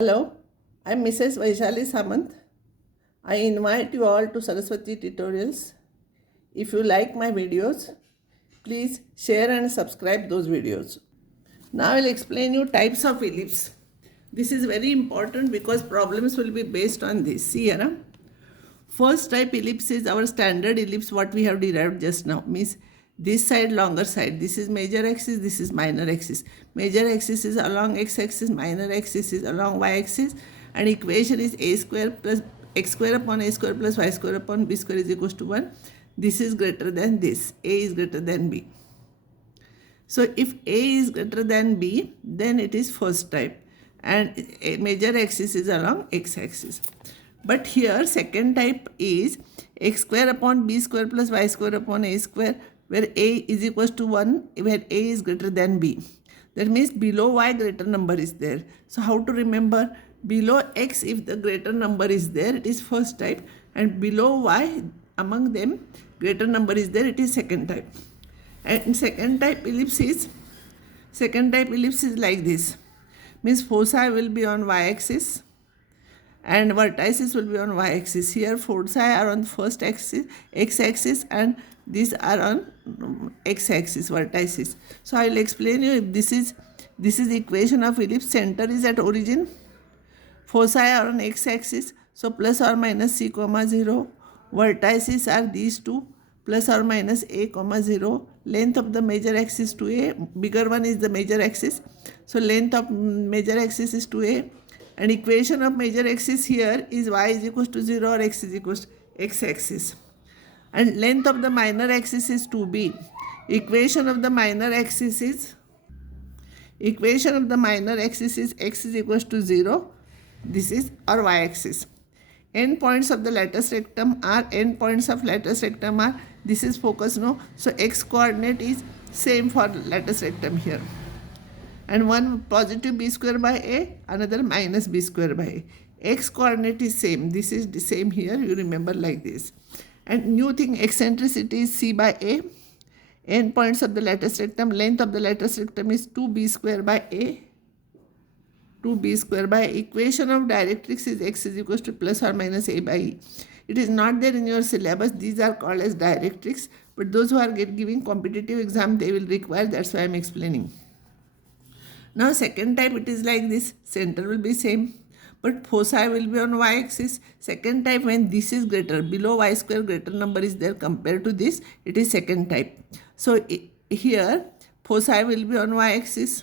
Hello, I'm Mrs. Vaishali Samant. I invite you all to Saraswati tutorials. If you like my videos, please share and subscribe those videos. Now I'll explain you types of ellipse. This is very important because problems will be based on this. See here. First type ellipse is our standard ellipse what we have derived just now. Means this side longer side. This is major axis, this is minor axis. Major axis is along x-axis, minor axis is along y-axis, and equation is a square plus x square upon a square plus y square upon b square is equals to 1. This is greater than this. A is greater than b. So if A is greater than B, then it is first type and a major axis is along x-axis. But here second type is x square upon b square plus y square upon a square, where a is equals to 1, where a is greater than b. That means below y greater number is there. So how to remember? Below x, if the greater number is there, it is first type, and below y, among them greater number is there, it is second type. And second type ellipse is like this. Means foci will be on y-axis and vertices will be on y-axis. Here foci are on first axis, x-axis, and these are on x-axis, vertices. So I will explain you. If this is the equation of ellipse. Center is at origin. Foci are on x-axis. So plus or minus c comma 0. Vertices are these two, plus or minus a comma 0. Length of the major axis 2a. Bigger one is the major axis. So length of major axis is 2a. And equation of major axis here is y is equals to 0 or x is equals to x-axis. And length of the minor axis is 2b. Equation of the minor axis is x is equals to 0. This is our y-axis. Endpoints of the lattice rectum are this is focus, no? So x coordinate is same for lattice rectum here. And one positive b square by a, another minus b square by a. X coordinate is same. This is the same here. You remember like this. And new thing, eccentricity is c by a. Endpoints of the lattice rectum. Length of the lattice rectum is 2b square by a. 2b square by a. Equation of directrix is x is equals to plus or minus a by e. It is not there in your syllabus. These are called as directrix. But those who are giving competitive exam, they will require. That's why I am explaining. Now second type, it is like this. Center will be same, but foci will be on y-axis. Second type, when this is greater, below y square greater number is there compared to this, it is second type. So here foci will be on y-axis.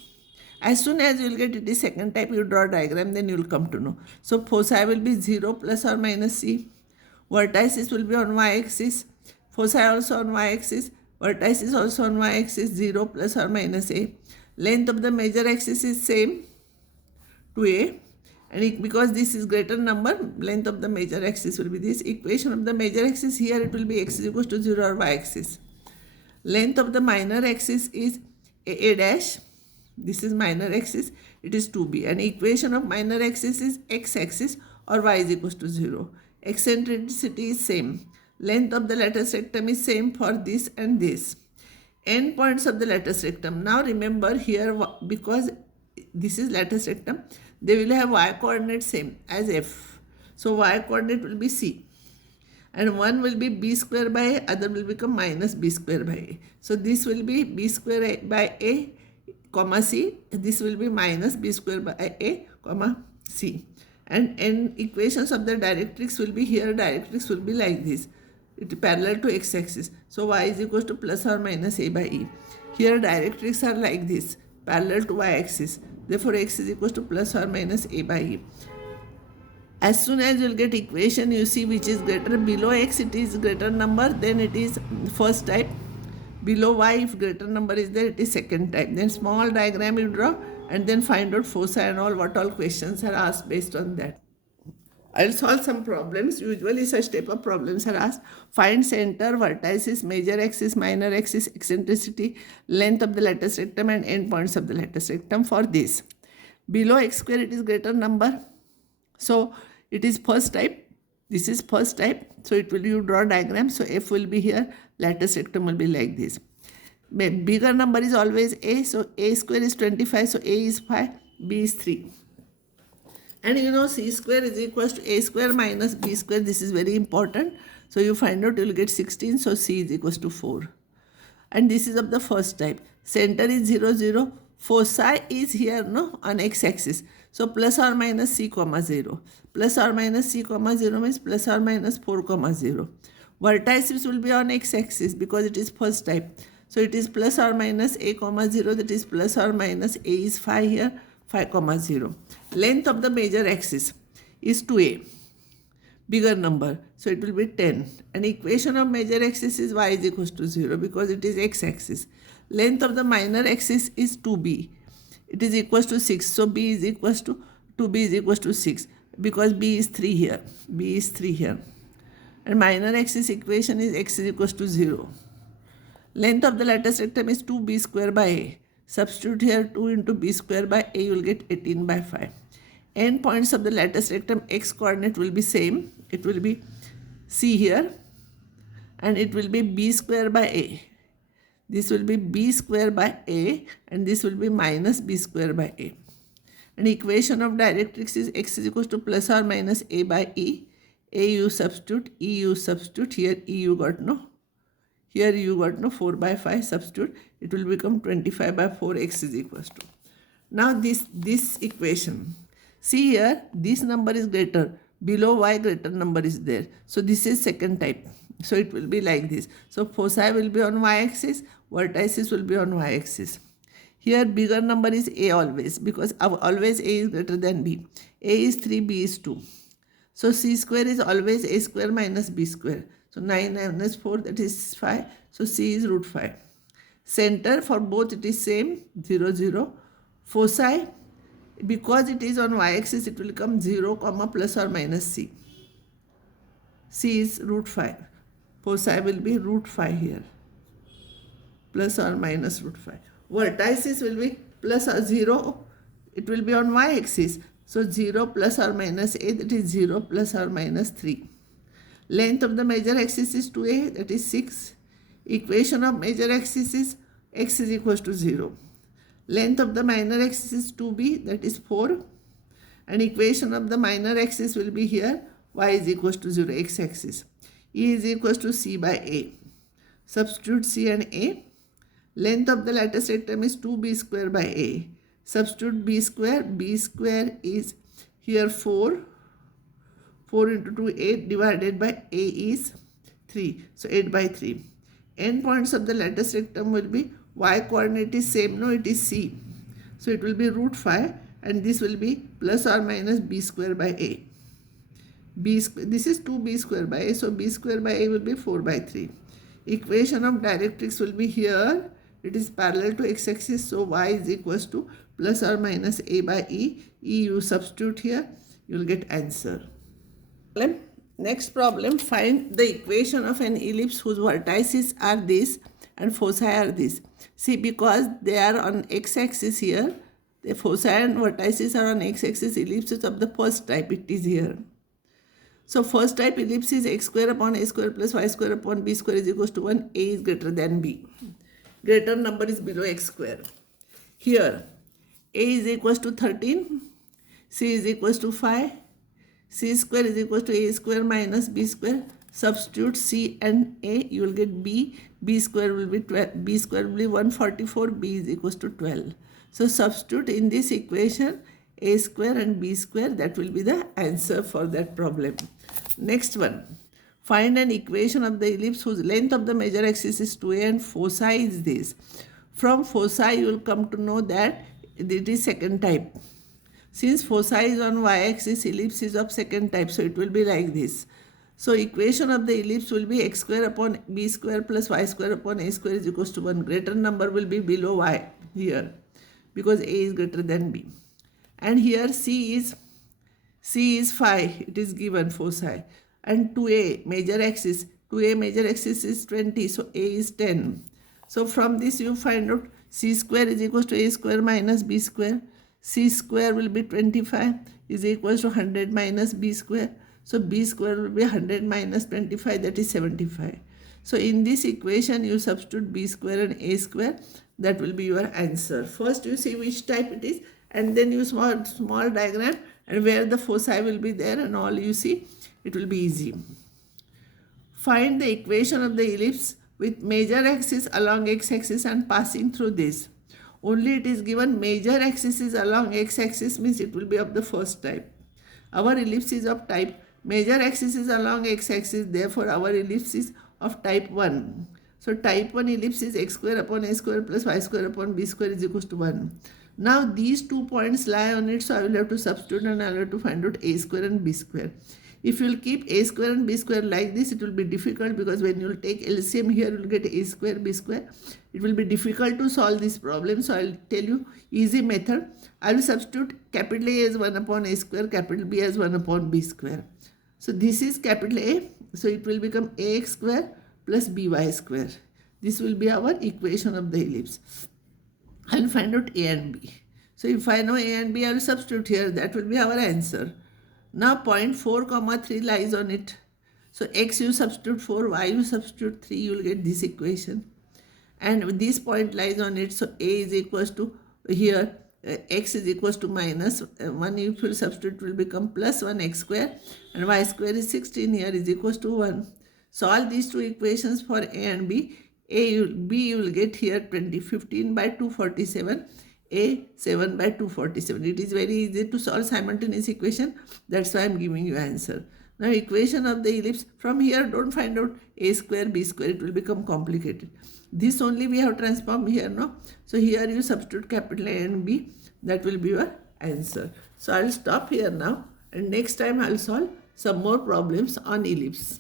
As soon as you will get it is second type, you draw a diagram, then you will come to know. So foci will be 0 plus or minus c. Vertices will be on y-axis. Foci also on y-axis. Vertices also on y-axis, 0 plus or minus a. Length of the major axis is same, 2a, and because this is greater number, length of the major axis will be this. Equation of the major axis, here it will be x is equals to 0 or y-axis. Length of the minor axis is a dash. This is minor axis, it is 2b, and equation of minor axis is x-axis or y is equals to 0. Eccentricity is same. Length of the lattice rectum is same for this and this. Endpoints of the lattice rectum. Now remember here, because this is lattice rectum, they will have y coordinate same as f. So y coordinate will be c. And one will be b square by a, other will become minus b square by a. So this will be b square by a comma c. This will be minus b square by a comma c. And equations of the directrix will be here. Directrix will be like this. It is parallel to x-axis. So y is equals to plus or minus a by e. Here directrix are like this, parallel to y-axis. Therefore x is equals to plus or minus a by e. As soon as you will get equation, you see which is greater. Below x it is greater number, then it is first type. Below y, if greater number is there, it is second type. Then small diagram you draw and then find out foci and all, what all questions are asked based on that. I will solve some problems. Usually such type of problems are asked. Find center, vertices, major axis, minor axis, eccentricity, length of the lattice rectum and endpoints of the lattice rectum for this. Below x square it is greater number. So it is first type. This is first type. So it will, you draw diagram. So f will be here. Lattice rectum will be like this. Bigger number is always a. So a square is 25. So a is 5. B is 3. And you know c square is equals to a square minus b square. This is very important. So you find out, you will get 16. So c is equals to 4. And this is of the first type. Center is 0, 0. Foci is here, no, on x-axis. So plus or minus c comma 0. Plus or minus c comma 0 means plus or minus 4 comma 0. Vertices will be on x-axis because it is first type. So it is plus or minus a comma 0, that is plus or minus a is 5 here, 5 comma 0. Length of the major axis is 2a, bigger number, so it will be 10. And equation of major axis is y is equals to 0 because it is x-axis. Length of the minor axis is 2b. It is equals to 6. So b is equals to 2b is equals to 6 because b is 3 here. b is 3 here. And minor axis equation is x is equals to 0. Length of the lattice rectum is 2b square by a. Substitute here 2 into b square by a, you will get 18 by 5. End points of the lattice rectum x coordinate will be same. It will be c here and it will be b square by a. This will be b square by a and this will be minus b square by a. And equation of directrix is x is equals to plus or minus a by e. A you substitute, e you substitute, here e you got no. Here you got no 4 by 5 substitute. It will become 25 by 4, x is equals to. Now this equation. See here, this number is greater. Below y greater number is there. So this is second type. So it will be like this. So foci will be on y-axis, vertices will be on y-axis. Here bigger number is a always because always a is greater than b. A is 3, b is 2. So c square is always a square minus b square. So 9 minus 4, that is 5. So c is root 5. Center for both it is same, 0, 0. Foci, because it is on y-axis, it will come 0, comma plus or minus c. C is root 5. Foci will be root 5 here. Plus or minus root 5. Vertices will be plus or 0. It will be on y-axis. So 0 plus or minus a, that is 0 plus or minus 3. Length of the major axis is 2a, that is 6. Equation of major axis is x is equals to 0. Length of the minor axis is 2b, that is 4. And equation of the minor axis will be here, y is equals to 0, x-axis. E is equals to c by a. Substitute c and a. Length of the lattice rectum is 2b square by a. Substitute b square is here 4. 4 into 2, 8 divided by a is 3. So 8 by 3. End points of the lattice rectum will be y coordinate is same, no, it is c. So it will be root 5 and this will be plus or minus b square by a. This is 2b square by a, so b square by a will be 4 by 3. Equation of directrix will be here. It is parallel to x-axis, so y is equals to plus or minus a by e. E you substitute here, you will get answer. Next problem, find the equation of an ellipse whose vertices are this and foci are this. See, because they are on x-axis here, the foci and vertices are on x-axis, ellipse is of the first type, it is here. So first type ellipse is x square upon a square plus y square upon b square is equals to 1. A is greater than b. Greater number is below x square. Here, a is equals to 13, c is equals to 5, c square is equals to a square minus b square. Substitute c and a, you will get b. B square will be 12, b square will be 144, b is equals to 12. So substitute in this equation a square and b square, that will be the answer for that problem. Next one, find an equation of the ellipse whose length of the major axis is 2a and foci is this. From foci you will come to know that it is second type. Since foci is on y-axis, ellipse is of second type, so it will be like this. So equation of the ellipse will be x square upon b square plus y square upon a square is equals to 1. Greater number will be below y here because a is greater than b. And here c is 5, it is given foci. And 2a major axis is 20, so a is 10. So from this you find out c square is equals to a square minus b square. C square will be 25 is equals to 100 minus b square. So b square will be 100 minus 25, that is 75. So in this equation you substitute b square and a square, that will be your answer. First you see which type it is and then you small diagram and where the foci will be there and all, you see, it will be easy. Find the equation of the ellipse with major axis along x-axis and passing through this. Only it is given major axis is along x-axis, means it will be of the first type. Our ellipse is of type major axis is along x-axis, therefore our ellipse is of type 1. So type 1 ellipse is x square upon a square plus y square upon b square is equals to 1. Now these 2 points lie on it, so I will have to substitute and I will have to find out a square and b square. If you will keep a square and b square like this, it will be difficult, because when you will take LCM here, you will get a square, b square. It will be difficult to solve this problem. So I will tell you easy method. I will substitute capital A as 1 upon a square, capital B as 1 upon b square. So this is capital A. So it will become ax square plus by square. This will be our equation of the ellipse. I will find out a and b. So if I know a and b, I will substitute here. That will be our answer. Now point 4, 3 lies on it. So x you substitute 4, y you substitute 3, you will get this equation. And this point lies on it. So a is equals to here, x is equals to minus 1, if you substitute, will become plus 1 x square, and y square is 16 here is equals to 1. Solve these two equations for a and b. B you will get here 15 by 247. A 7 by 247. It is very easy to solve simultaneous equation. That's why I am giving you answer. Now equation of the ellipse. From here don't find out a square, b square. It will become complicated. This only we have transformed here, no? So here you substitute capital A and B. That will be your answer. So I will stop here now. And next time I will solve some more problems on ellipse.